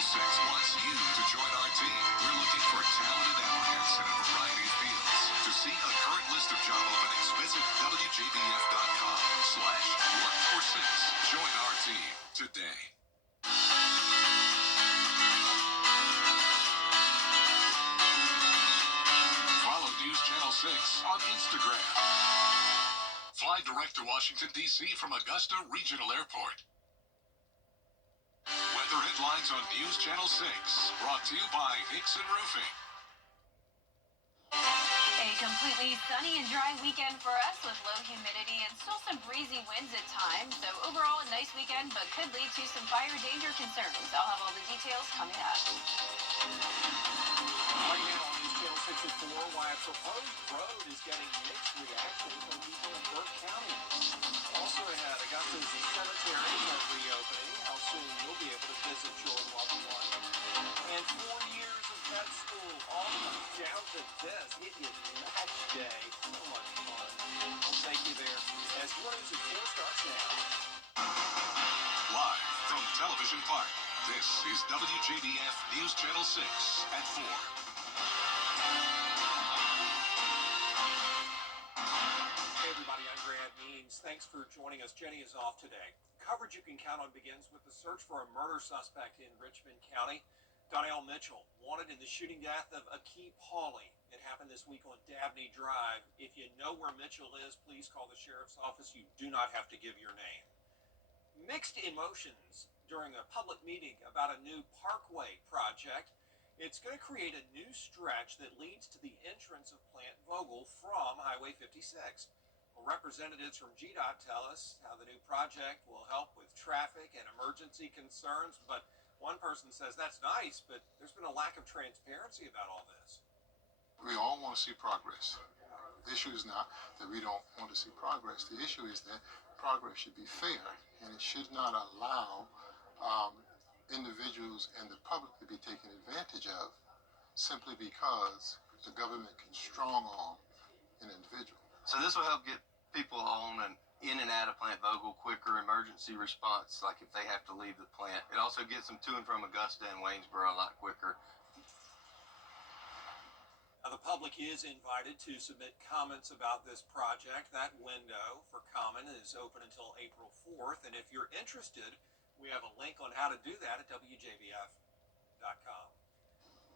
6 wants you to join our team. We're looking for talented applicants in a variety of fields. To see a current list of job openings, visit WJBF.com/work-for-6. Join our team today. Follow News Channel 6 on Instagram. Fly direct to Washington, D.C. from Augusta Regional Airport. Weather headlines on News Channel 6, brought to you by Hickson Roofing. A completely sunny and dry weekend for us with low humidity and still some breezy winds at times. So overall, a nice weekend, but could lead to some fire danger concerns. I'll have all the details coming up. Right now on News Channel 6 at 4, why a proposed road is getting mixed reaction from people in Burke County. Also ahead, Augusta's cemeteries are reopening. How soon you'll be able to visit your loved one. And 4 years of vet school all comes down to this. It is match day. So much fun. We'll take you there as your news at 4 starts now. Live from Television Park, this is WJBF News Channel 6 at 4. Hey everybody, I'm Grant Means. Thanks for joining us. Jenny is off today. Coverage you can count on begins with the search for a murder suspect in Richmond County. Donnell Mitchell, wanted in the shooting death of Akeem Hawley. It happened this week on Dabney Drive. If you know where Mitchell is, please call the sheriff's office. You do not have to give your name. Mixed emotions during a public meeting about a new parkway project. It's going to create a new stretch that leads to the entrance of Plant Vogel from Highway 56. Well, representatives from GDOT tell us how the new project will help with traffic and emergency concerns, but one person says that's nice, but there's been a lack of transparency about all this. We all want to see progress. The issue is not that we don't want to see progress. The issue is that progress should be fair, and it should not allow individuals and the public to be taken advantage of simply because the government can strong arm an individual. So this will help get people on and in and out of Plant Vogel quicker, emergency response, like if they have to leave the plant. It also gets them to and from Augusta and Waynesboro a lot quicker. Now, the public is invited to submit comments about this project. That window for comment is open until April 4th, and if you're interested, we have a link on how to do that at WJBF.com.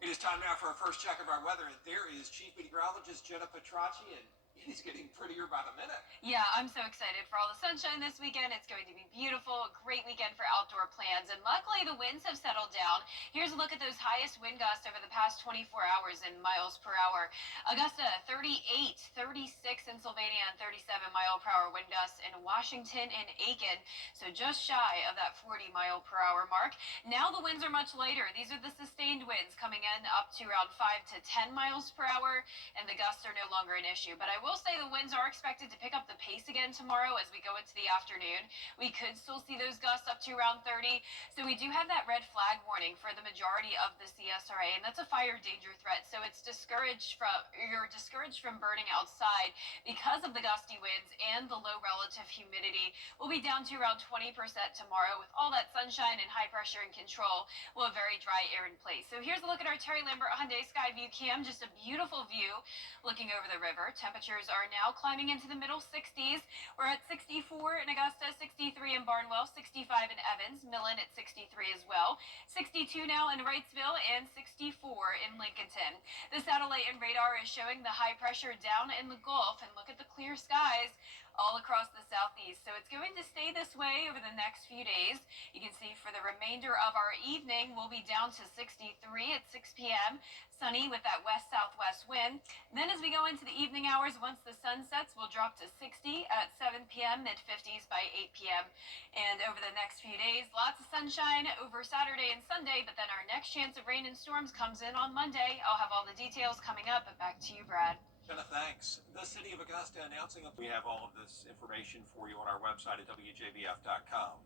It is time now for our first check of our weather, and there is Chief Meteorologist Jenna Petracci, and it is getting prettier by the minute. Yeah, I'm so excited for all the sunshine this weekend. It's going to be beautiful, a great weekend for outdoor plans, and luckily the winds have settled down. Here's a look at those highest wind gusts over the past 24 hours in miles per hour. Augusta, 38, 36 in Sylvania, and 37 mile per hour wind gusts in Washington and Aiken, so just shy of that 40 mile per hour mark. Now the winds are much lighter. These are the sustained winds coming in up to around 5 to 10 miles per hour, and the gusts are no longer an issue. But I will say the winds are expected to pick up the pace again tomorrow as we go into the afternoon. We could still see those gusts up to around 30. So we do have that red flag warning for the majority of the CSRA, and that's a fire danger threat. So it's you're discouraged from burning outside because of the gusty winds and the low relative humidity. We'll be down to around 20% tomorrow with all that sunshine and high pressure and control. We'll have very dry air in place. So here's a look at our Terry Lambert Hyundai Sky View Cam. Just a beautiful view looking over the river. Temperatures are now climbing into the middle 60s. We're at 64 in Augusta, 63 in Barnwell, 65 in Evans, Millen at 63 as well, 62 now in Wrightsville, and 64 in Lincolnton. The satellite and radar is showing the high pressure down in the Gulf, and look at the clear skies all across the southeast. So it's going to stay this way over the next few days. You can see for the remainder of our evening, we'll be down to 63 at 6 p.m. Sunny with that west-southwest wind. And then as we go into the evening hours, once the sun sets, we'll drop to 60 at 7 p.m., mid-50s by 8 p.m. And over the next few days, lots of sunshine over Saturday and Sunday, but then our next chance of rain and storms comes in on Monday. I'll have all the details coming up, but back to you, Brad. Jenna, thanks. The City of Augusta announcing that we have all of this information for you on our website at WJBF.com.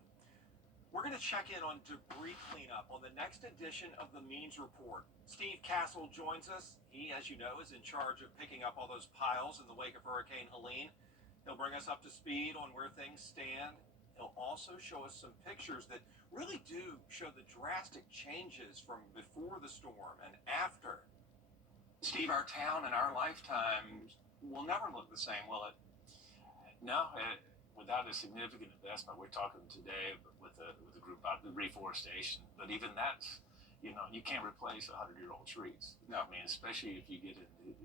We're going to check in on debris cleanup on the next edition of the Means Report. Steve Castle joins us. He, as you know, is in charge of picking up all those piles in the wake of Hurricane Helene. He'll bring us up to speed on where things stand. He'll also show us some pictures that really do show the drastic changes from before the storm and after. Steve, our town and our lifetime will never look the same, will it? No, without a significant investment, we're talking today with a group about the reforestation. But even that's, you can't replace 100-year-old trees. No. I mean, especially if you get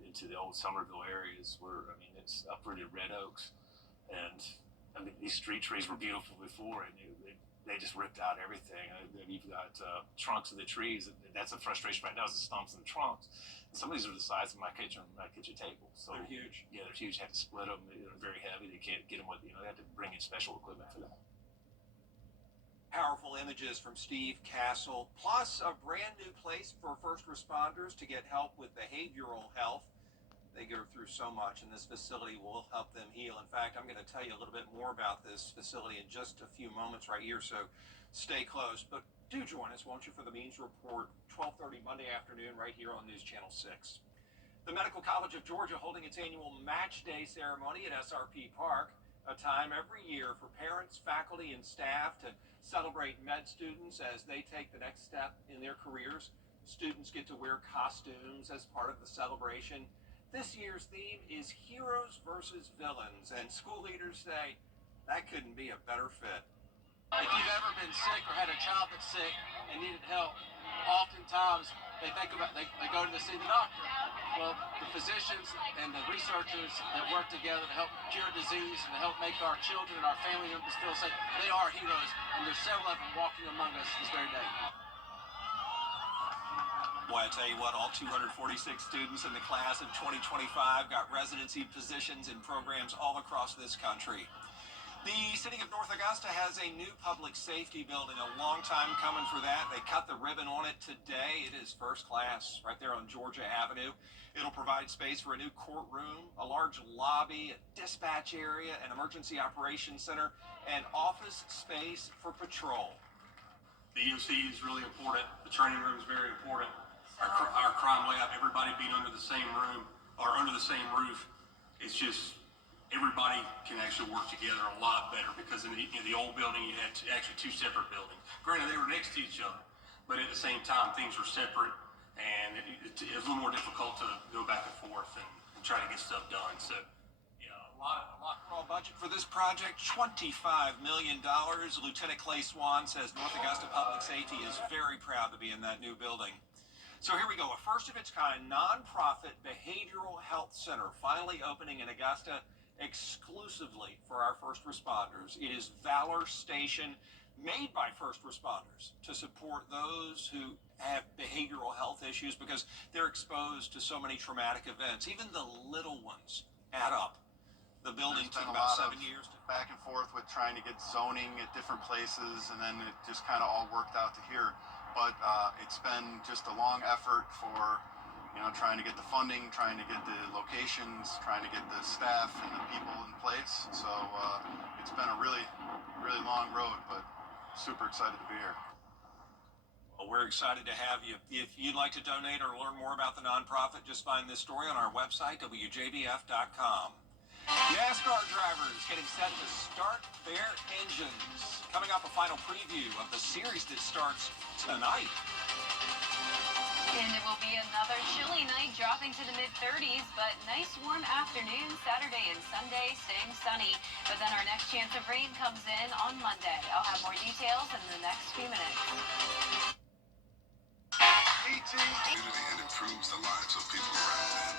into the old Somerville areas where, it's uprooted red oaks. And, these street trees were beautiful before, and they just ripped out everything. You've got trunks of the trees. That's a frustration right now, is the stumps and the trunks. And some of these are the size of my kitchen table. So they're huge. Yeah, they're huge. They have to split them. They're very heavy. They can't get them with, they have to bring in special equipment for that. Powerful images from Steve Castle, plus a brand new place for first responders to get help with behavioral health. They go through so much, and this facility will help them heal. In fact, I'm going to tell you a little bit more about this facility in just a few moments right here, so stay close. But do join us, won't you, for the Means Report, 12:30 Monday afternoon right here on News Channel 6. The Medical College of Georgia holding its annual Match Day ceremony at SRP Park, a time every year for parents, faculty, and staff to celebrate med students as they take the next step in their careers. Students get to wear costumes as part of the celebration. This year's theme is Heroes versus Villains, and school leaders say that couldn't be a better fit. If you've ever been sick or had a child that's sick and needed help, oftentimes they go to see the doctor. Well, the physicians and the researchers that work together to help cure disease and to help make our children and our family members feel safe, they are heroes, and there's several of them walking among us this very day. Boy, I tell you what, all 246 students in the class of 2025 got residency positions in programs all across this country. The city of North Augusta has a new public safety building, a long time coming for that. They cut the ribbon on it today. It is first class right there on Georgia Avenue. It'll provide space for a new courtroom, a large lobby, a dispatch area, an emergency operations center, and office space for patrol. The EOC is really important. The training room is very important. Our crime lab, everybody being under the same room or under the same roof, it's just everybody can actually work together a lot better, because in the old building you had actually two separate buildings. Granted, they were next to each other, but at the same time things were separate, and it was a little more difficult to go back and forth and try to get stuff done. So a lot overall budget for this project, $25 million. Lieutenant Clay Swan says North Augusta Public Safety is very proud to be in that new building. So here we go, a first-of-its-kind nonprofit behavioral health center finally opening in Augusta exclusively for our first responders. It is Valor Station, made by first responders to support those who have behavioral health issues because they're exposed to so many traumatic events. Even the little ones add up. The building took about 7 years. Back and forth with trying to get zoning at different places, and then it just kind of all worked out to here. But it's been just a long effort for, trying to get the funding, trying to get the locations, trying to get the staff and the people in place. So it's been a really, really long road, but super excited to be here. Well, we're excited to have you. If you'd like to donate or learn more about the nonprofit, just find this story on our website, WJBF.com. NASCAR drivers getting set to start their engines. Coming up, a final preview of the series that starts tonight. And it will be another chilly night, dropping to the mid-30s, but nice warm afternoon Saturday and Sunday, staying sunny. But then our next chance of rain comes in on Monday. I'll have more details in the next few minutes. Community and improves the lives of people around them.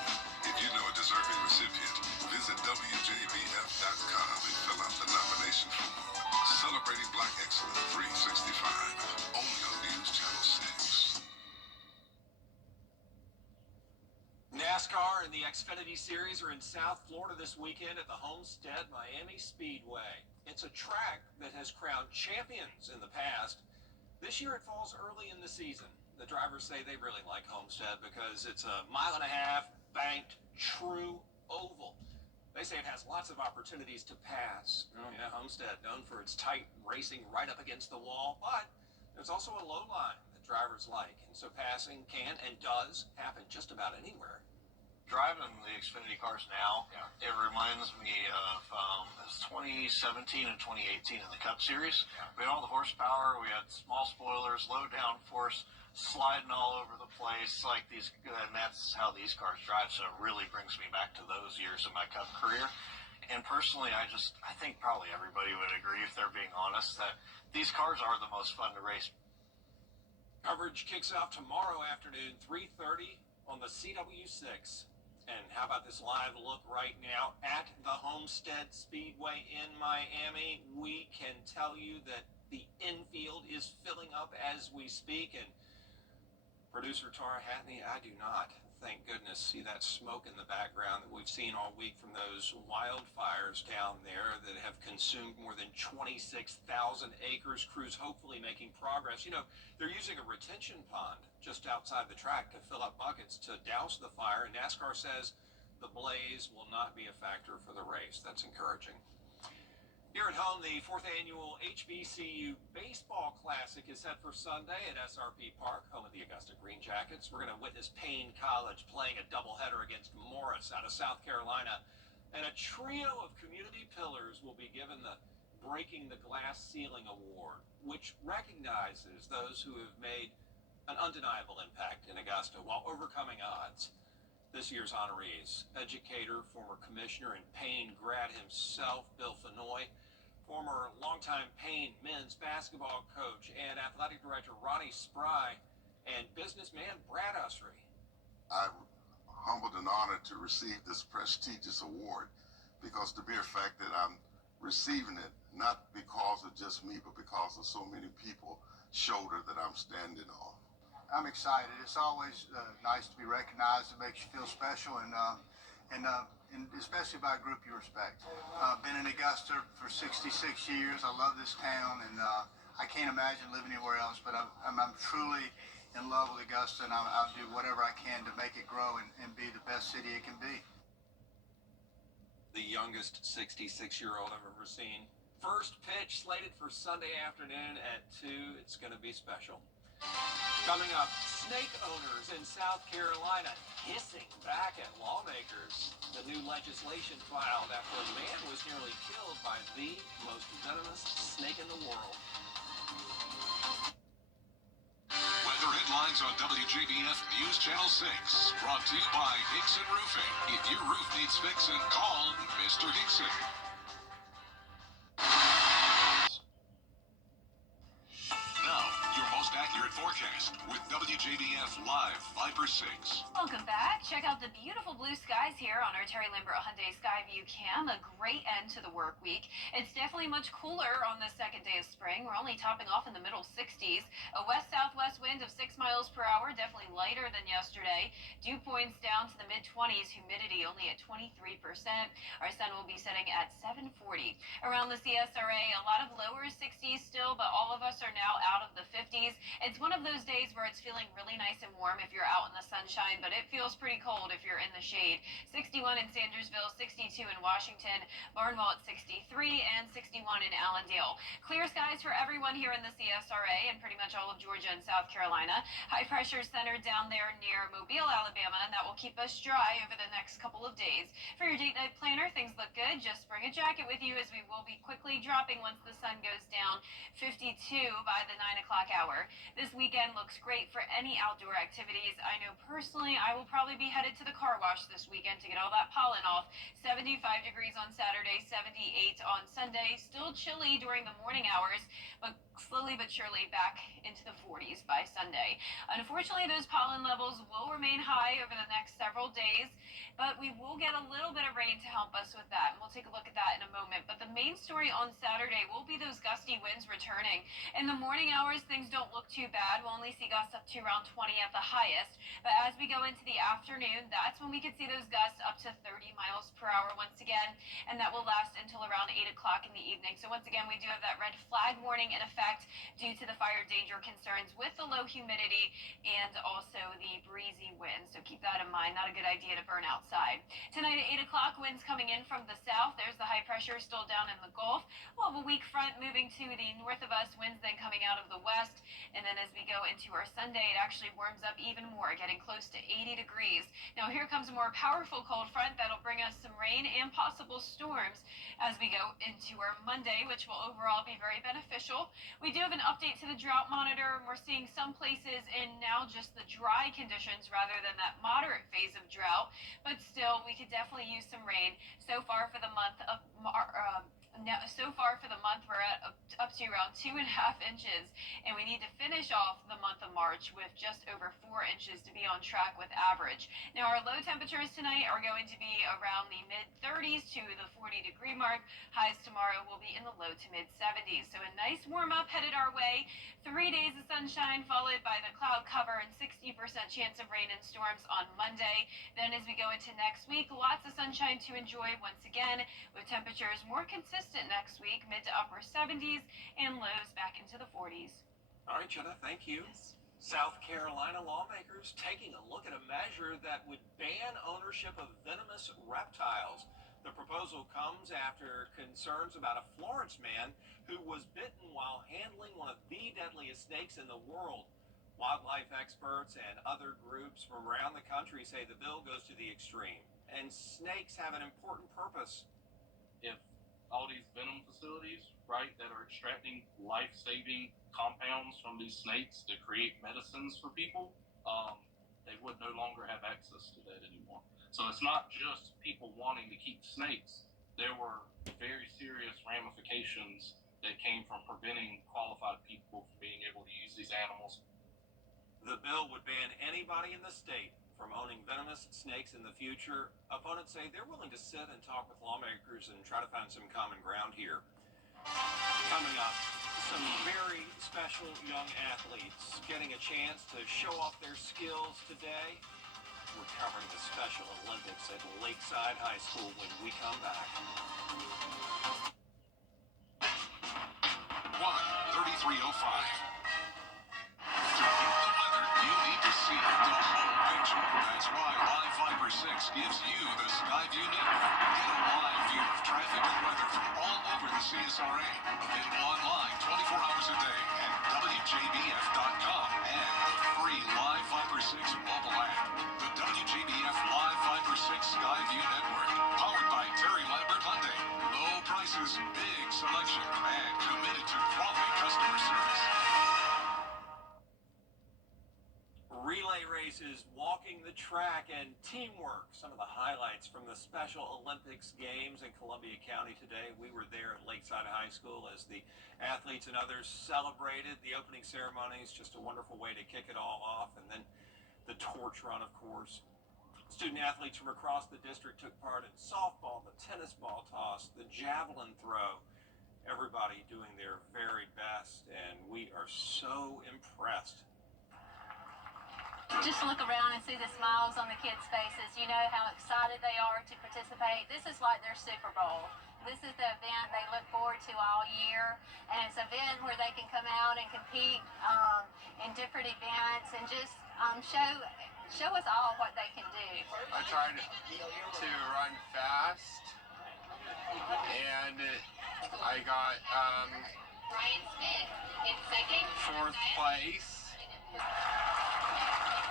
If you know a deserving recipient, visit WJBF.com and fill out the nomination form. Celebrating Black Excellence 365, only on News Channel 6. NASCAR and the Xfinity Series are in South Florida this weekend at the Homestead Miami Speedway. It's a track that has crowned champions in the past. This year it falls early in the season. The drivers say they really like Homestead because it's a 1.5 mile banked, true oval. They say it has lots of opportunities to pass. Oh yeah, Homestead, known for its tight racing right up against the wall, but there's also a low line that drivers like, and so passing can and does happen just about anywhere. Driving the Xfinity cars now, it reminds me of 2017 and 2018 in the Cup Series. We had all the horsepower, we had small spoilers, low downforce, sliding all over the place, like these, and that's how these cars drive. So it really brings me back to those years of my Cup career. And personally, I think probably everybody would agree, if they're being honest, that these cars are the most fun to race. Coverage kicks off tomorrow afternoon, 3:30 on the CW6. And how about this live look right now at the Homestead Speedway in Miami? We can tell you that the infield is filling up as we speak. And producer Tara Hatney, I do not, thank goodness, see that smoke in the background that we've seen all week from those wildfires down there that have consumed more than 26,000 acres. Crews hopefully making progress. You know, they're using a retention pond just outside the track to fill up buckets to douse the fire. And NASCAR says the blaze will not be a factor for the race. That's encouraging. Here at home, the 4th annual HBCU Baseball Classic is set for Sunday at SRP Park, home of the Augusta Green Jackets. We're going to witness Payne College playing a doubleheader against Morris out of South Carolina. And a trio of community pillars will be given the Breaking the Glass Ceiling Award, which recognizes those who have made an undeniable impact in Augusta while overcoming odds. This year's honorees: educator, former commissioner, and Payne grad himself, Bill Fenoy; former longtime Payne men's basketball coach and athletic director Ronnie Spry; and businessman Brad Usry. I'm humbled and honored to receive this prestigious award because the mere fact that I'm receiving it, not because of just me, but because of so many people, shoulder that I'm standing on. I'm excited. It's always nice to be recognized. It makes you feel special, and especially by a group you respect. Been in Augusta for 66 years. I love this town, and I can't imagine living anywhere else. But I'm truly in love with Augusta, and I'll do whatever I can to make it grow and be the best city it can be. The youngest 66-year-old I've ever seen. First pitch slated for Sunday afternoon at 2. It's going to be special. Coming up, snake owners in South Carolina hissing back at lawmakers. The new legislation filed after a man was nearly killed by the most venomous snake in the world. Weather headlines on WJBF News Channel 6. Brought to you by Hickson Roofing. If your roof needs fixing, call Mr. Hickson. Now, your most accurate forecast with WJBF Live Viper 6. Welcome back. Check out the beautiful blue skies here on our Terry Lambert Hyundai Skyview Cam. A great end to the work week. It's definitely much cooler on the second day of spring. We're only topping off in the middle 60s. A west-southwest wind of 6 miles per hour, definitely lighter than yesterday. Dew points down to the mid-20s. Humidity only at 23%. Our sun will be setting at 7:40. Around the CSRA, a lot of lower 60s still, but all of us are now out of the 50s. It's one of those days where it's feeling really nice and warm if you're out in the sunshine, but it feels pretty cold if you're in the shade. 61 in Sandersville, 62 in Washington, Barnwell at 63, and 61 in Allendale. Clear skies for everyone here in the CSRA and pretty much all of Georgia and South Carolina. High pressure center down there near Mobile, Alabama, and that will keep us dry over the next couple of days. For your date night planner, things look good. Just bring a jacket with you as we will be quickly dropping once the sun goes down. 52 by the 9 o'clock hour. This weekend looks great for any outdoor activities. I know personally I will probably be headed to the car wash this weekend to get all that pollen off. 75 degrees on Saturday, 78 on Sunday. Still chilly during the morning hours, but slowly but surely back into the 40s by Sunday. Unfortunately, those pollen levels will remain high over the next several days, but we will get a little bit of rain to help us with that, and we'll take a look at that in a moment. But the main story on Saturday will be those gusty winds returning. In the morning hours, things don't look too bad. We'll only see gusts up to around 20 at the highest, but as we go into the afternoon, that's when we could see those gusts up to 30 miles per hour once again, and that will last until around 8 o'clock in the evening. So once again, we do have that red flag warning in effect due to the fire danger concerns with the low humidity humidity and also the breezy wind. So keep that in mind. Not a good idea to burn outside. Tonight at 8 o'clock, winds coming in from the south. There's the high pressure still down in the Gulf. We'll have a weak front moving to the north of us, winds then coming out of the west. And then as we go into our Sunday, it actually warms up even more, getting close to 80 degrees. Now here comes a more powerful cold front that'll bring us some rain and possible storms as we go into our Monday, which will overall be very beneficial. We do have an update to the drought monitor, and we're seeing some places in now just the dry conditions rather than that moderate phase of drought. But still, we could definitely use some rain. So far for the month of we're at up to around 2.5 inches, and we need to finish off the month of March with just over 4 inches to be on track with average. Now our low temperatures tonight are going to be around the mid 30s to the 40-degree mark. Highs tomorrow will be in the low to mid 70s. So a nice warm up headed our way. 3 days of sunshine followed by the cloud cover and 60% chance of rain and storms on Monday. Then as we go into next week, lots of sunshine to enjoy once again, with temperatures more consistent next week, mid to upper 70s and lows back into the 40s. All right, Jenna, thank you. Yes. South Carolina lawmakers taking a look at a measure that would ban ownership of venomous reptiles. The proposal comes after concerns about a Florence man who was bitten while handling one of the deadliest snakes in the world. Wildlife experts and other groups from around the country say the bill goes to the extreme, and snakes have an important purpose. If all these venom facilities, right, that are extracting life-saving compounds from these snakes to create medicines for people, they would no longer have access to that anymore. So it's not just people wanting to keep snakes. There were very serious ramifications that came from preventing qualified people from being able to use these animals. The bill would ban anybody in the state from owning venomous snakes in the future. Opponents say they're willing to sit and talk with lawmakers and try to find some common ground here. Coming up, some very special young athletes getting a chance to show off their skills today. We're covering the Special Olympics at Lakeside High School when we come back. 1:33:05. You need to see the whole picture. That's why Live Fiber 6 gives you the Skyview network. Get a live view of traffic and weather from all over the CSRA. Available online 24 hours a day at WJBF.com and the free Live Fiber 6 mobile app. The WJBF Live Fiber 6 Skyview network. Powered by Terry Lambert Hyundai. Low prices, big selection, and committed to quality customer service. Relay races, walking the track, and teamwork. Some of the highlights from the Special Olympics Games in Columbia County today. We were there at Lakeside High School as the athletes and others celebrated the opening ceremonies. Just a wonderful way to kick it all off. And then the torch run, of course. Student athletes from across the district took part in softball, the tennis ball toss, the javelin throw. Everybody doing their very best, and we are so impressed. Just look around and see the smiles on the kids' faces. You know how excited they are to participate. This is like their Super Bowl. This is the event they look forward to all year, and it's an event where they can come out and compete in different events and just show us all what they can do. I tried to run fast, and I got fourth place.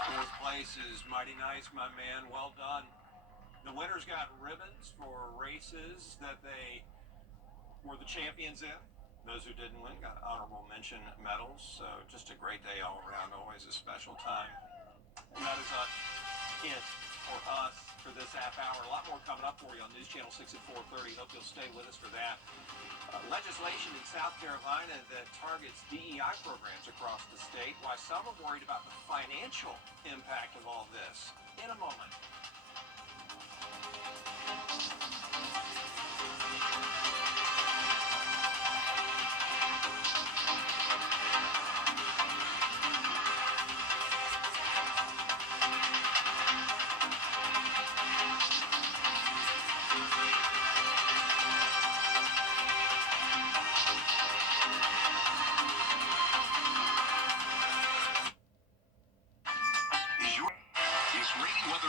Fourth place is mighty nice, my man. Well done. The winners got ribbons for races that they were the champions in. Those who didn't win got honorable mention medals. So just a great day all around. Always a special time. And that is a hint for us for this half hour. A lot more coming up for you on News Channel 6 at 4:30. Hope you'll stay with us for that. Legislation in South Carolina that targets DEI programs across the state. Why some are worried about the financial impact of all this. In a moment.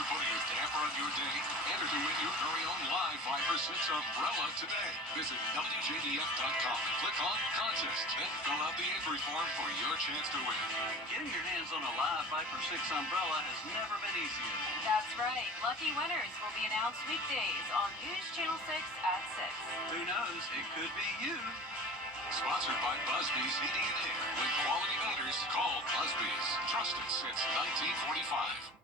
putting a damper on your day? Enter to win your very own live 5 for 6 umbrella today. Visit WJBF.com and click on Contest. Then fill out the entry form for your chance to win. Getting your hands on a live 5 for 6 umbrella has never been easier. That's right. Lucky winners will be announced weekdays on News Channel 6 at 6. Who knows? It could be you. Sponsored by Busby's Heating and Air. When quality matters, call Busby's. Trusted since 1945.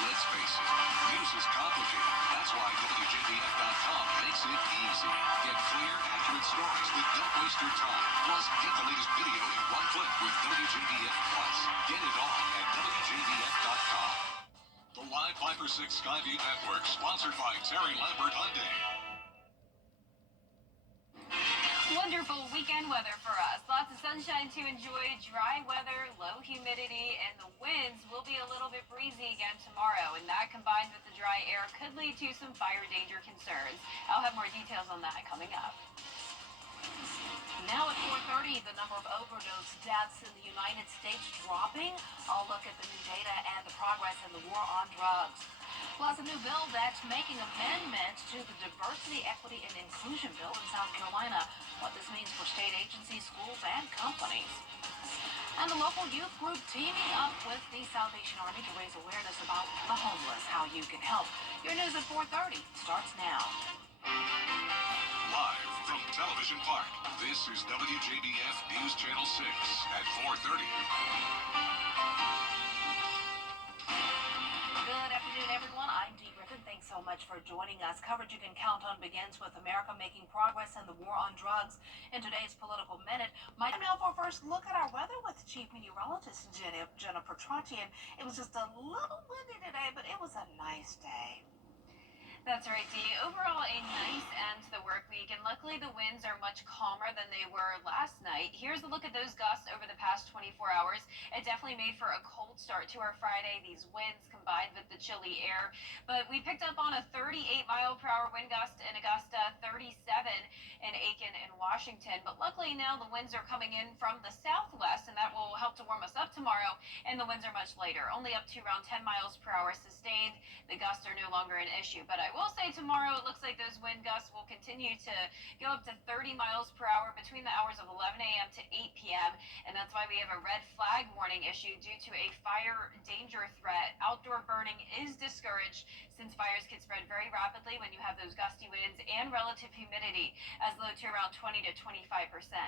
Let's face it, news is complicated. That's why WJBF.com makes it easy. Get clear, accurate stories that don't waste your time. Plus, get the latest video in one click with WJBF Plus. Get it all at WJBF.com. The Live 5 for 6 Skyview Network, sponsored by Terry Lambert Hyundai. Wonderful weekend weather for us. Lots of sunshine to enjoy, dry weather, low humidity, and the winds will be a little bit breezy again tomorrow. And that combined with the dry air could lead to some fire danger concerns. I'll have more details on that coming up. Now at 4:30, the number of overdose deaths in the United States dropping. I'll look at the new data and the progress in the war on drugs. Plus, a new bill that's making amendments to the Diversity, Equity, and Inclusion Bill in South Carolina. What this means for state agencies, schools, and companies. And the local youth group teaming up with the Salvation Army to raise awareness about the homeless, how you can help. Your news at 4:30 starts now. Live from Television Park, this is WJBF News Channel 6 at 4:30. Good afternoon, everyone. I'm Dee Griffin. Thanks so much for joining us. Coverage you can count on begins with America making progress in the war on drugs. In today's Political Minute, my now for a first look at our weather with Chief Meteorologist Jennifer Trottian. It was just a little windy today, but it was a nice day. That's right, Dee. Overall, a nice end to the work week, and luckily the winds are much calmer than they were last night. Here's a look at those gusts over the past 24 hours. It definitely made for a cold start to our Friday. These winds combined with the chilly air, but we picked up on a 38-mile-per-hour wind gust in Augusta, 37 in Aiken and Washington. But luckily now the winds are coming in from the southwest, and that will help to warm us up tomorrow. And the winds are much lighter, only up to around 10 miles per hour sustained. The gusts are no longer an issue, but I will say tomorrow it looks like those wind gusts will continue to go up to 30 miles per hour between the hours of 11 a.m. to 8 p.m. And that's why we have a red flag warning issued due to a fire danger threat. Outdoor burning is discouraged since fires can spread very rapidly when you have those gusty winds and relative humidity as low to around 20 to 25%.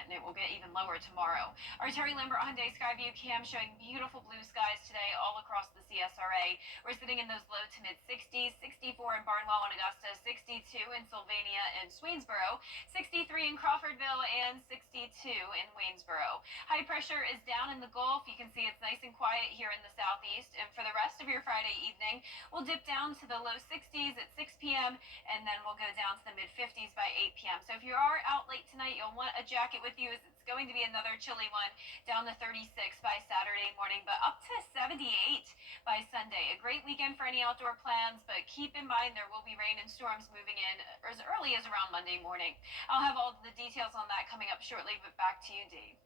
And it will get even lower tomorrow. Our Terry Lambert Hyundai Skyview cam showing beautiful blue skies today all across the CSRA. We're sitting in those low to mid 60s, 64 in Barnwell and Augusta, 62 in Sylvania and Swainsboro, 63 in Crawfordville, and 62 in Waynesboro. High pressure is down in the Gulf. You can see it's nice and quiet here in the southeast. And for the rest of your Friday evening, we'll dip down to the low 60s at 6 p.m. and then we'll go down to the mid 50s by 8 p.m. So if you are out late tonight, you'll want a jacket with you as it's going to be another chilly one, down to 36 by Saturday morning, but up to 78 by Sunday. A great weekend for any outdoor plans, but keep in mind there will be rain and storms moving in as early as around Monday morning. I'll have all the details on that coming up shortly, but back to you, Dee.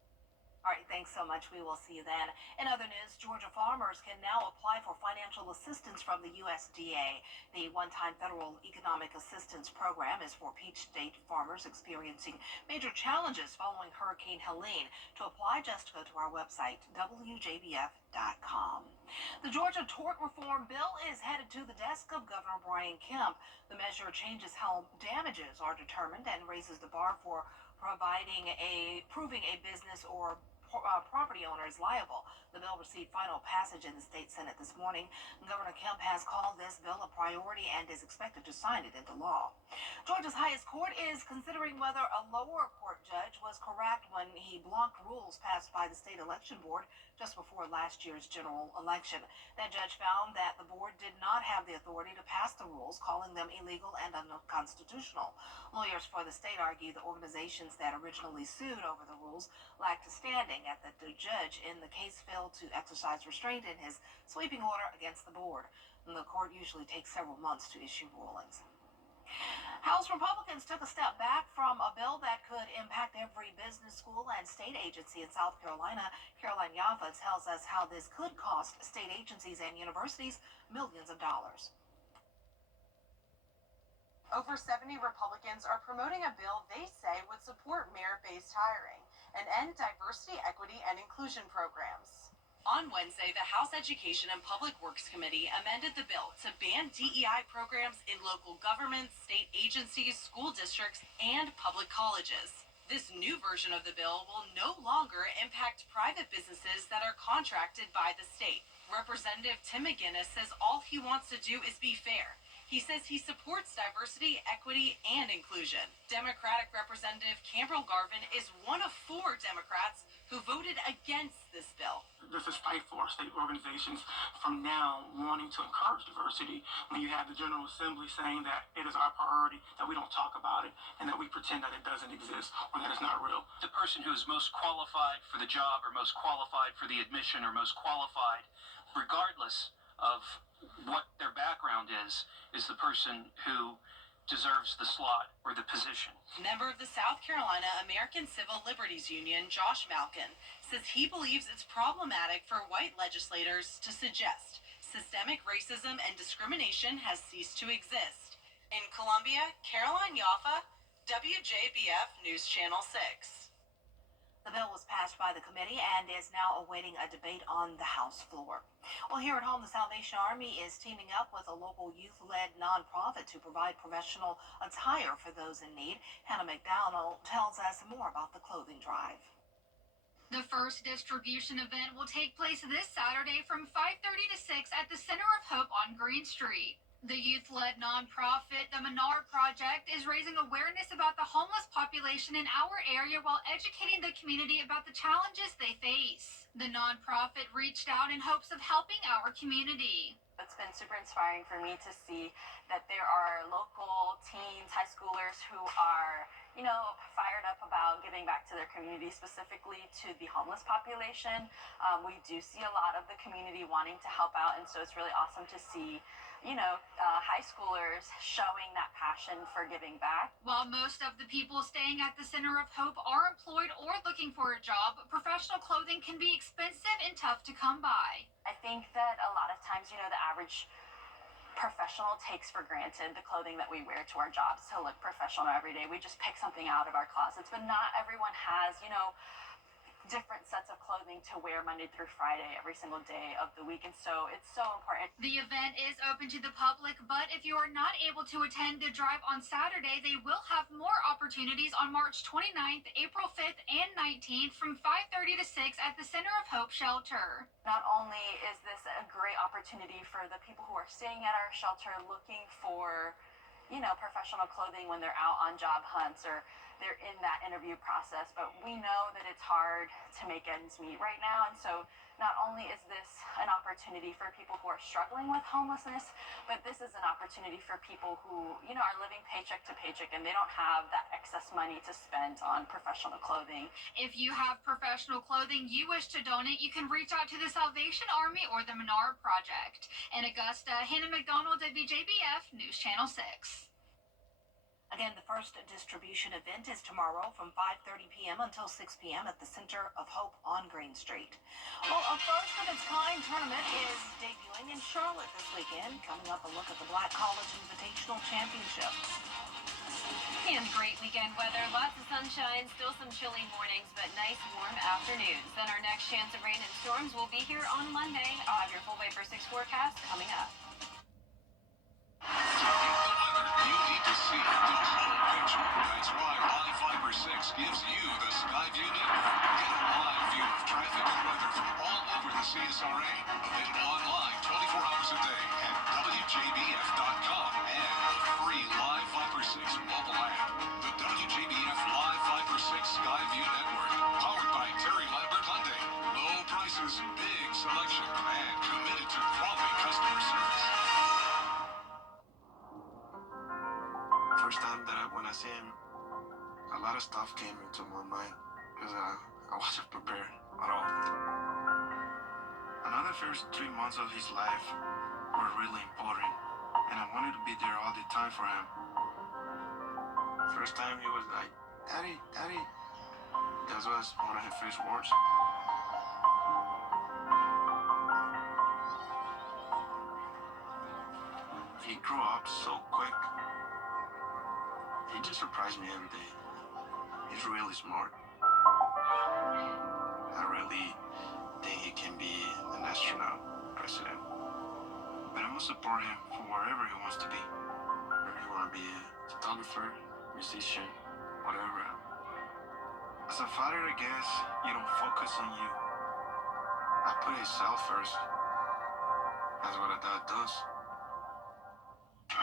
All right, thanks so much. We will see you then. In other news, Georgia farmers can now apply for financial assistance from the USDA. The one-time federal economic assistance program is for Peach State farmers experiencing major challenges following Hurricane Helene. To apply, just go to our website, WJBF.com. The Georgia Tort Reform Bill is headed to the desk of Governor Brian Kemp. The measure changes how damages are determined and raises the bar for proving a business or property owner is liable. The bill received final passage in the state Senate this morning. Governor Kemp has called this bill a priority and is expected to sign it into law. Georgia's highest court is considering whether a lower court judge was correct when he blocked rules passed by the state election board just before last year's general election. That judge found that the board did not have the authority to pass the rules, calling them illegal and unconstitutional. Lawyers for the state argue the organizations that originally sued over the rules lacked a standing, and that the judge in the case failed to exercise restraint in his sweeping order against the board. And the court usually takes several months to issue rulings. House Republicans took a step back from a bill that could impact every business, school, and state agency in South Carolina. Caroline Yaffa tells us how this could cost state agencies and universities millions of dollars. Over 70 Republicans are promoting a bill they say would support merit-based hiring and end diversity, equity, and inclusion programs. On Wednesday, the House Education and Public Works Committee amended the bill to ban DEI programs in local governments, state agencies, school districts, and public colleges. This new version of the bill will no longer impact private businesses that are contracted by the state. Representative Tim McGinnis says all he wants to do is be fair. He says he supports diversity, equity, and inclusion. Democratic Representative Cambrell Garvin is one of 4 Democrats who voted against this bill. This is fight for our state organizations from now wanting to encourage diversity when you have the General Assembly saying that it is our priority, that we don't talk about it, and that we pretend that it doesn't exist or that it's not real. The person who is most qualified for the job or most qualified for the admission or most qualified, regardless of what their background is the person who deserves the slot or the position. Member of the South Carolina American Civil Liberties Union, Josh Malkin, says he believes it's problematic for white legislators to suggest systemic racism and discrimination has ceased to exist. In Columbia, Caroline Yaffa, WJBF News Channel 6. The bill was passed by the committee and is now awaiting a debate on the House floor. Well, here at home, the Salvation Army is teaming up with a local youth-led nonprofit to provide professional attire for those in need. Hannah McDonald tells us more about the clothing drive. The first distribution event will take place this Saturday from 5:30 to 6 at the Center of Hope on Green Street. The youth-led nonprofit, the Menard Project, is raising awareness about the homeless population in our area while educating the community about the challenges they face. The nonprofit reached out in hopes of helping our community. It's been super inspiring for me to see that there are local teens, high schoolers who are, fired up about giving back to their community, specifically to the homeless population. We do see a lot of the community wanting to help out, and so it's really awesome to see high schoolers showing that passion for giving back. While most of the people staying at the Center of Hope are employed or looking for a job, professional clothing can be expensive and tough to come by. I think that a lot of times, the average professional takes for granted the clothing that we wear to our jobs to look professional every day. We just pick something out of our closets, but not everyone has, different sets of clothing to wear Monday through Friday every single day of the week, and so it's so important. The event is open to the public, but if you are not able to attend the drive on Saturday, they will have more opportunities on March 29th, April 5th, and 19th from 5:30 to 6 at the Center of Hope Shelter. Not only is this a great opportunity for the people who are staying at our shelter looking for, professional clothing when they're out on job hunts or they're in that interview process, but we know that it's hard to make ends meet right now, and so not only is this an opportunity for people who are struggling with homelessness, but this is an opportunity for people who, are living paycheck to paycheck and they don't have that excess money to spend on professional clothing. If you have professional clothing you wish to donate, you can reach out to the Salvation Army or the Menard Project. In Augusta, Hannah McDonald, WJBF News Channel 6. Again, the first distribution event is tomorrow from 5:30 p.m. until 6 p.m. at the Center of Hope on Green Street. Well, a first-of-its-kind tournament is debuting in Charlotte this weekend. Coming up, a look at the Black College Invitational Championship. And great weekend weather. Lots of sunshine, still some chilly mornings, but nice warm afternoons. Then our next chance of rain and storms will be here on Monday. I'll have your full Vapor 6 forecast coming up. You need to see the whole picture. That's why Live Fiber 6 gives you the sky view network. Get a live view of traffic and weather from all over the CSRA. Available online 24 hours a day at WJBF.com and the free Live Fiber 6 mobile app. The WJBF Live Fiber 6 Sky View Network. Powered by Terry Lambert Hyundai. Low prices, big selection, and committed to quality customer service. First time when I see him, a lot of stuff came into my mind because I wasn't prepared at all. Another first 3 months of his life were really important, and I wanted to be there all the time for him. First time he was like, "Daddy, Daddy." That was one of his first words. He grew up so quick. he just surprised me every day. He's really smart. I really think he can be an astronaut, president. But I'm gonna support him for wherever he wants to be. Whether he wanna be a photographer, musician, whatever. As a father, I guess you don't focus on you. I put himself first. That's what a dad does.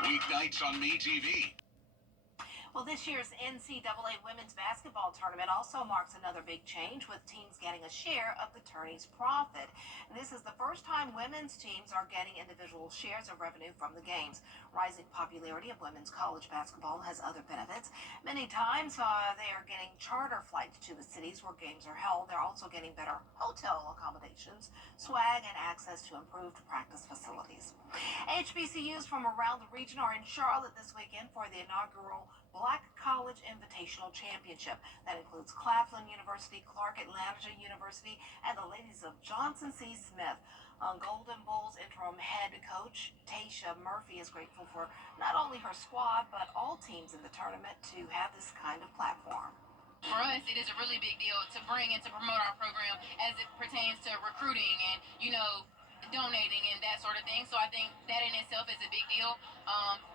Weeknights on MeTV. Well, this year's NCAA women's basketball tournament also marks another big change, with teams getting a share of the tourney's profit. And this is the first time women's teams are getting individual shares of revenue from the games. Rising popularity of women's college basketball has other benefits. Many times they are getting charter flights to the cities where games are held. They're also getting better hotel accommodations, swag, and access to improved practice facilities. HBCUs from around the region are in Charlotte this weekend for the inaugural Black College Invitational Championship. That includes Claflin University, Clark Atlanta University, and the ladies of Johnson C. Smith. Golden Bulls interim head coach Tasha Murphy is grateful for not only her squad, but all teams in the tournament to have this kind of platform. For us, it is a really big deal to bring and to promote our program as it pertains to recruiting and, donating and that sort of thing. So I think that in itself is a big deal.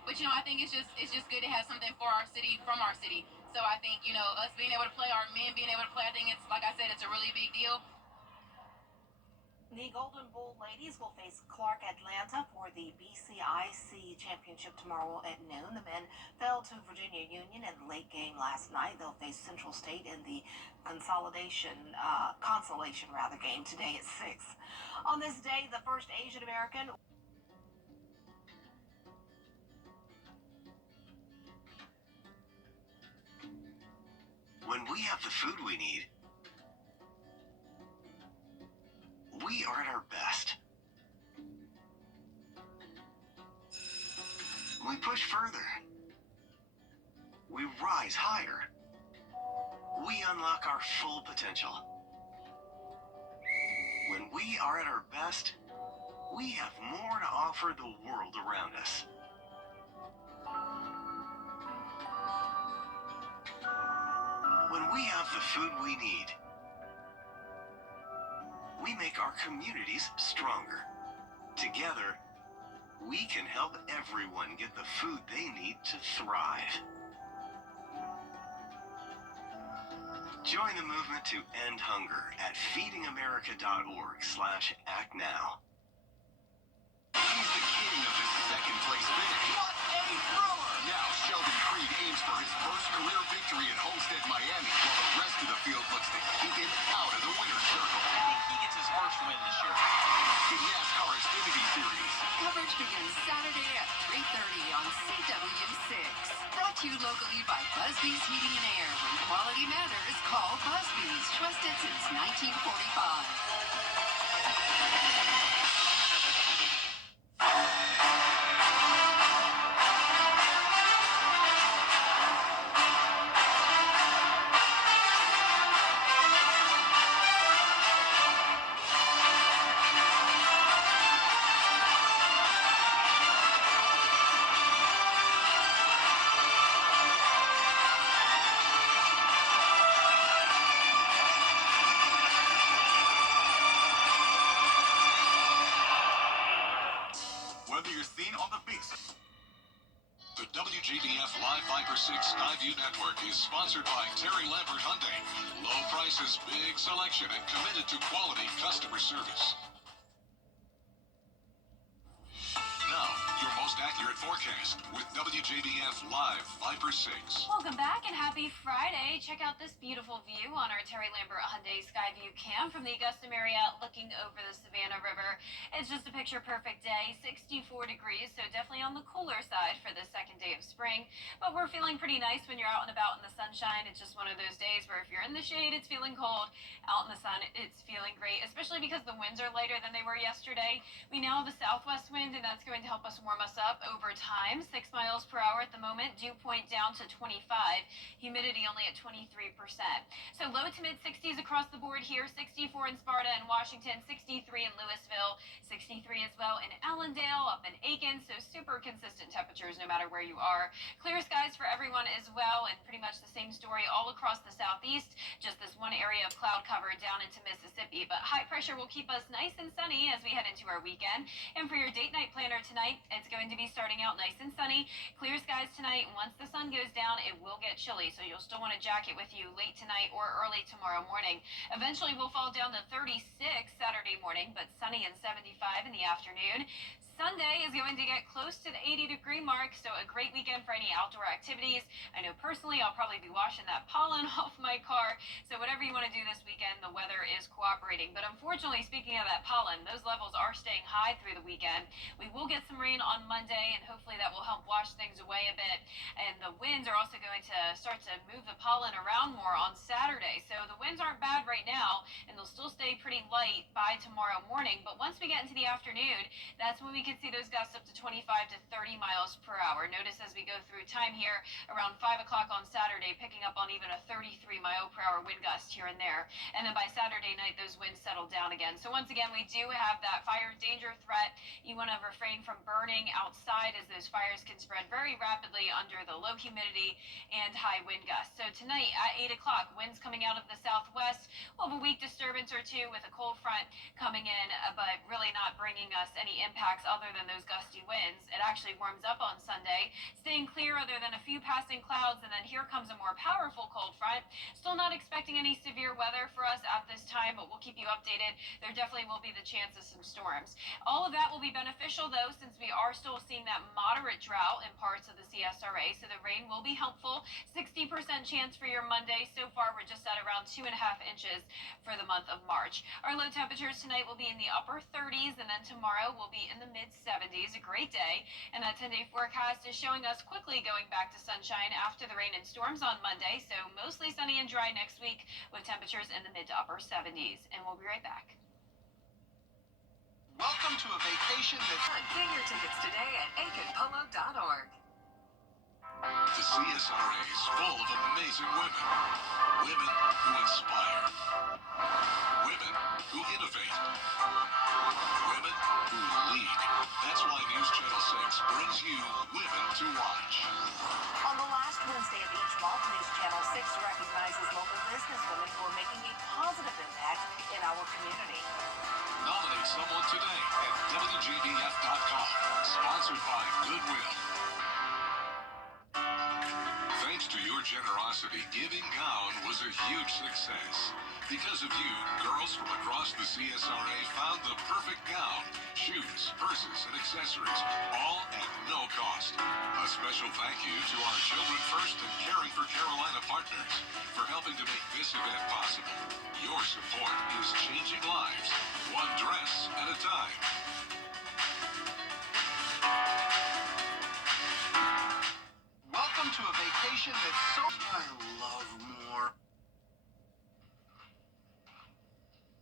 But I think it's just good to have something for our city, from our city. So I think, us being able to play, our men being able to play, I think it's, like I said, it's a really big deal. The Golden Bull ladies will face Clark Atlanta for the BCIC championship tomorrow at noon. The men fell to Virginia Union in the late game last night. They'll face Central State in the consolation game today at 6. On this day, the first Asian American. When we have the food we need, we are at our best. We push further. We rise higher. We unlock our full potential. When we are at our best, we have more to offer the world around us. When we have the food we need, we make our communities stronger. Together, we can help everyone get the food they need to thrive. Join the movement to end hunger at feedingamerica.org/actnow. He's the king of his second place finish. What a thrower! Now Sheldon Creed aims for his first career victory at Homestead, Miami, while the rest of the field looks to keep him out of the winner's circle. I think he gets his first win this year. In NASCAR Xfinity Series, Coverage begins Saturday at 3:30 on CW6. Brought to you locally by Busby's Heating and Air. When quality matters, call Busby's. Trusted since 1945. whether you're seen on the big screen. The WJBF Live Viper 6 Skyview Network is sponsored by Terry Lambert Hyundai. Low prices, big selection, and committed to quality customer service. Now, your most accurate forecast with WJBF Live Viper 6. Welcome back and happy Friday. Check out this beautiful view on our Terry Lambert Hyundai Skyview cam from the Augusta Marriott looking over the Savannah River. It's just a picture-perfect day, 64 degrees, so definitely on the cooler side for the second day of spring. But we're feeling pretty nice when you're out and about in the sunshine. It's just one of those days where if you're in the shade, it's feeling cold. Out in the sun, it's feeling great, especially because the winds are lighter than they were yesterday. We now have a southwest wind, and that's going to help us warm us up over time. time. 6 miles per hour at the moment. Dew point down to 25. Humidity only at 23%. So low to mid 60s across the board here. 64 in Sparta and Washington. 63 in Louisville. 63 as well in Allendale, up in Aiken. So super consistent temperatures no matter where you are. Clear skies for everyone as well, and pretty much the same story all across the southeast. Just this one area of cloud cover down into Mississippi. But high pressure will keep us nice and sunny as we head into our weekend. And for your date night planner tonight, it's going to be starting out nice and sunny. Clear skies tonight. Once the sun goes down, it will get chilly, so you'll still want a jacket with you late tonight or early tomorrow morning. Eventually, we'll fall down to 36 Saturday morning, but sunny and 75 in the afternoon. Sunday is going to get close to the 80-degree mark, so a great weekend for any outdoor activities. I know personally I'll probably be washing that pollen off my car, so whatever you want to do this weekend, the weather is cooperating. But unfortunately, speaking of that pollen, those levels are staying high through the weekend. We will get some rain on Monday, and hopefully that will help wash things away a bit. And the winds are also going to start to move the pollen around more on Saturday. So the winds aren't bad right now, and they'll still stay pretty light by tomorrow morning. But once we get into the afternoon, that's when we can see those gusts up to 25 to 30 miles per hour. Notice as we go through time here, around 5 o'clock on Saturday, picking up on even a 33 mile per hour wind gust here and there. And then by Saturday night, those winds settle down again. So once again, we do have that fire danger threat. You want to refrain from burning outside, as those fires can spread very rapidly under the low humidity and high wind gusts. So tonight at 8 o'clock, winds coming out of the southwest. We'll have a weak disturbance or two with a cold front coming in, but really not bringing us any impacts other than those gusty winds. It actually warms up on Sunday, staying clear other than a few passing clouds, and then here comes a more powerful cold front. Still not expecting any severe weather for us at this time, but we'll keep you updated. There definitely will be the chance of some storms. All of that will be beneficial, though, since we are still seeing that moderate drought in parts of the CSRA, so the rain will be helpful. 60% chance for your Monday. So far, we're just at around 2.5 inches for the month of March. Our low temperatures tonight will be in the upper 30s, and then tomorrow will be in the mid-70s. A great day, and that 10-day forecast is showing us quickly going back to sunshine after the rain and storms on Monday, so mostly sunny and dry next week with temperatures in the mid to upper 70s. And we'll be right back. Welcome to a vacation that's fun. Get your tickets today at aikenpolo.org. The CSRA is full of amazing women. Women who inspire. Women who innovate. Women who lead. That's why News Channel 6 brings you Women to Watch. On the last Wednesday of each month, News Channel 6 recognizes local businesswomen who are making a positive impact in our community. Nominate someone today at WJBF.com. Sponsored by Goodwill. Thanks to your generosity, Giving Gown was a huge success. Because of you, girls from across the CSRA found the perfect gown, shoes, purses, and accessories, all at no cost. A special thank you to our Children First and Caring for Carolina partners for helping to make this event possible. Your support is changing lives, one dress at a time. Welcome to a vacation that's so... I love more.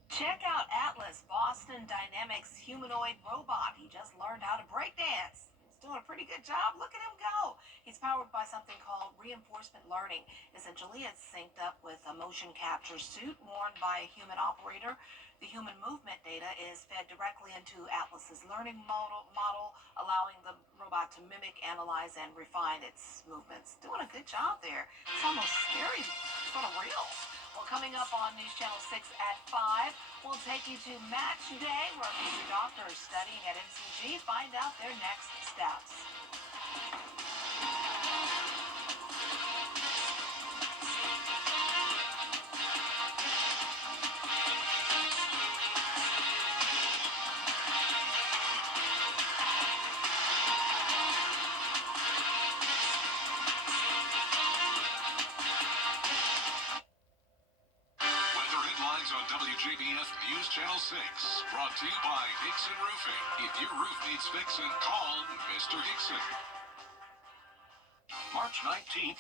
Check out Atlas, Boston Dynamics humanoid robot. He just learned how to break dance. He's doing a pretty good job. Look at him go. He's powered by something called reinforcement learning. Essentially, it's synced up with a motion capture suit worn by a human operator. The human movement data is fed directly into Atlas's learning model, allowing the robot to mimic, analyze, and refine its movements. Doing a good job there. It's almost scary, sort of real. Well, coming up on News Channel 6 at 5, we'll take you to Match Day, where future doctors studying at MCG find out their next steps. On WJBF News Channel 6, brought to you by Hickson Roofing. If your roof needs fixing, call Mr. Hickson. March 19th